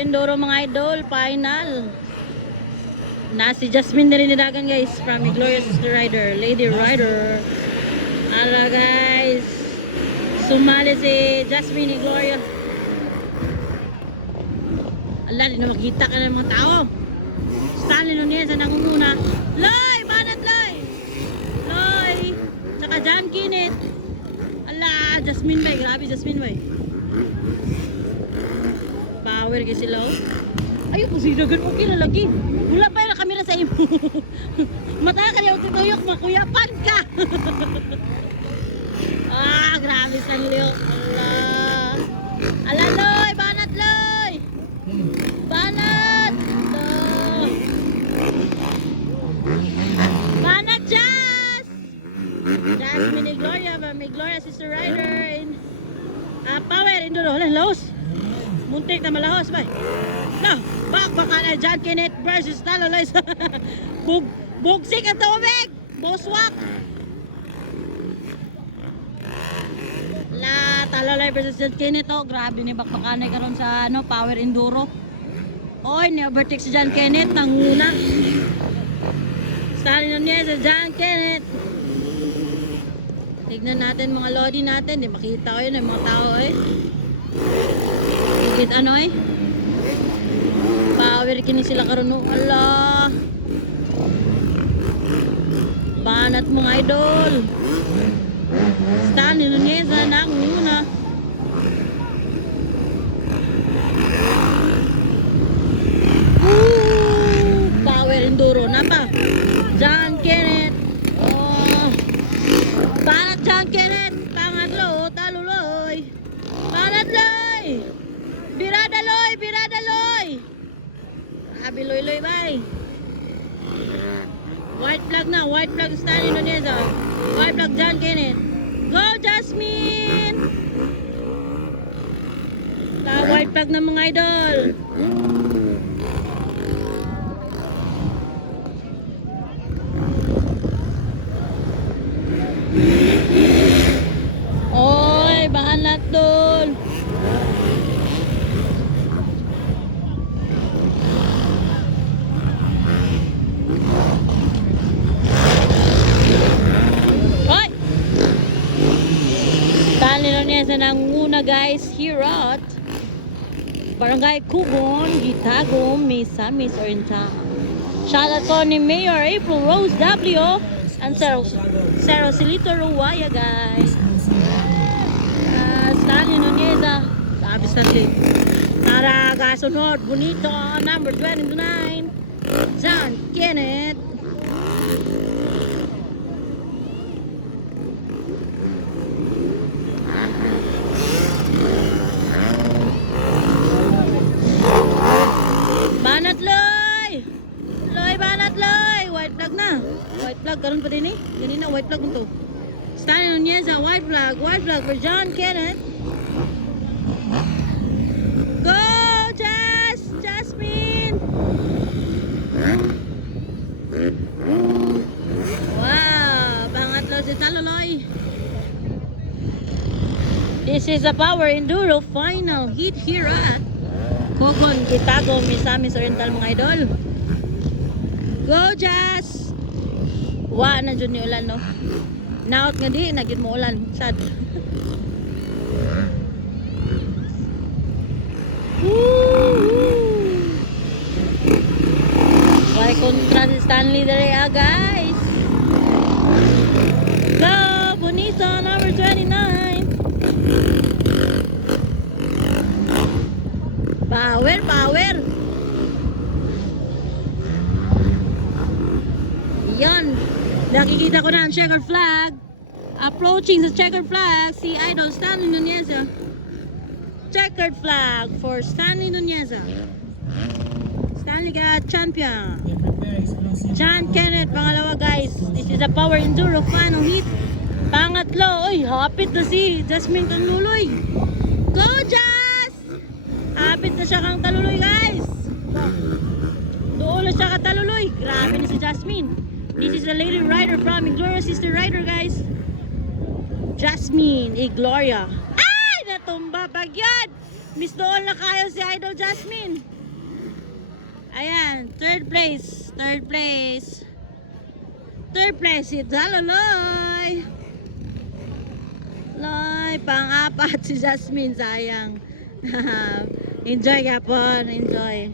Enduro mga idol, final. Na si Jasmine na rin nilagan guys from Glorious Rider, Lady Rider. Ala guys, sumali si Jasmine ni Gloria. Ala, di na makita ka ng mga tao. Stanley Nunez ang nangunguna. Loy! Banat Loy! Loy! Tsaka John Kenneth. Ala, Jasmine bay. Grabe Jasmine bay. Power kasi sila oh. Ayun po si Dagan. Okay na lagi. Wala pa yung kamera sa imo. Mata ka niya tutuyok. Makuyapan ka. Ah, grabe sa nyo. Ala. Ala Loy! Banat Loy! Banat! Banat Jazz! Jasmine ni Gloria, may Gloria Sister Rider in Power Enduro. Hala, laos. Muntik na malahos ba? No, baka na John Kenneth versus Talaloy sa bugsik ang tubig! Boswak! La, Talaloy versus John Kenneth oh. Grabe ni bakbakanay karon sa ano, Power Enduro. Oy, ni-overtake si John Kenneth, nanguna. Stanley Nunez sa John Kenneth. Tignan natin mga lodi natin. Di makita ko yun yung mga tao eh. Higit ano eh. Power kini sila karon oh. Ala. Banat mga idol. Stanley Nunez na nanguna. Power Enduro na pa. John Kenneth. Oh. Banat John Kenneth. Pangatlo, Taluloy. Banat Loy. Birada Loy, Birada Loy. Abi Loy Loy bay. White flag na, white flag Stanley Nunez. White flag John Kenneth. Go Jasmine. White flag na mga idol. Oy, banat doon. Oy! Stanley Nunez na nanguna guys here at Barangay Kugon, Gitagum, Misamis, Oriental. Shout out ko ni Mayor April Rose W. And Sero Silito Ruwaya guys. Stanley Nunez abis natin. Tara kasunod. Bonito number 29 John Kenneth. Banat Loy! Loy, Banat Loy! White flag na. White flag, karon pa din eh. Ganina, white flag mo to. Stanley Nunez white flag for John Kenneth. Go, Jasmine! Wow, pangatlo si Talaloy. This is a Power Enduro final heat here at Kugon, Gitagum, Misamis, Oriental mga idol. Go, Jazz! Wa na dyan ni ulan, no? Naot nga di, nagin mo ulan. Sad. Why kontra si Stanley dere guys. Go, Bonito, number 29. Power, power. Yan. Nakikita ko na ang checkered flag. Approaching sa checkered flag, si Idol Stanley Nunez. Checkered flag for Stanley Nunez. Stanley ka champion. John Kenneth, pangalawa guys. This is a Power Enduro final heat. Pangatlo, oy, hapit na si Jasmine Taluloy. Go, Jazz! Hapit na siya kang Taluloy guys. Doon na siya ka Taluloy. Grabe na si Jasmine. This is a Lady Rider from Glorious Sister Rider guys. Jasmine, Gloria. Ay! Natumba pag yan! Miss doon na kayo si Idol Jasmine. Third place. Third place. Third place si Daloloy. Loy, pang-apat si Jasmine, sayang. Enjoy kapon, enjoy.